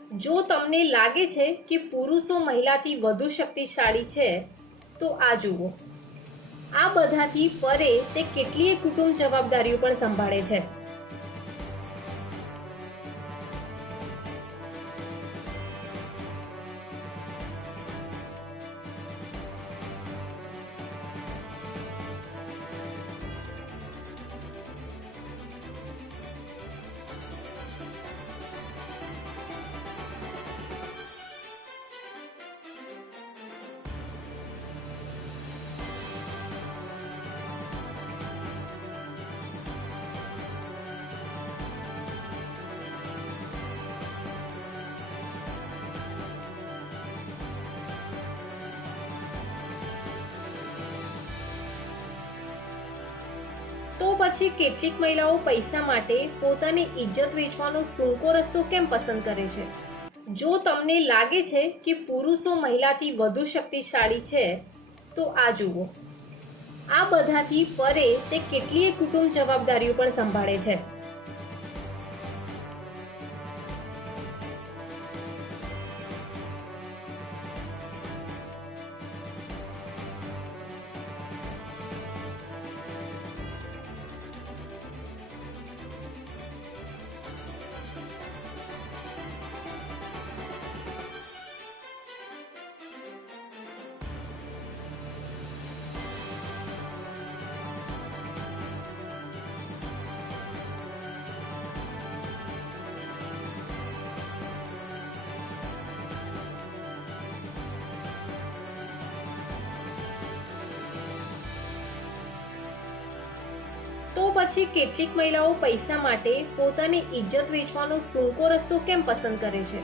જો તમને લાગે છે કે પુરુષો મહિલાથી વધુ શક્તિશાળી છે, તો આ જુઓ. આ બધાથી પરે તે કેટલીય કુટુંબ જવાબદારીઓ પણ સંભાળે છે. તો પછી કેટલીક મહિલાઓ પૈસા માટે પોતાની ઇજ્જત વેચવાનો ટૂંકો રસ્તો કેમ પસંદ કરે છે? જો તમને લાગે છે કે પુરુષો મહિલાથી વધુ શક્તિશાળી છે, તો આ જુઓ. આ બધાથી પરે તે કેટલીય કુટુંબ જવાબદારીઓ પણ સંભાળે છે. તો પછી કેટલીક મહિલાઓ પૈસા માટે પોતાની ઇજ્જત વેચવાનો ટૂંકો રસ્તો કેમ પસંદ કરે છે?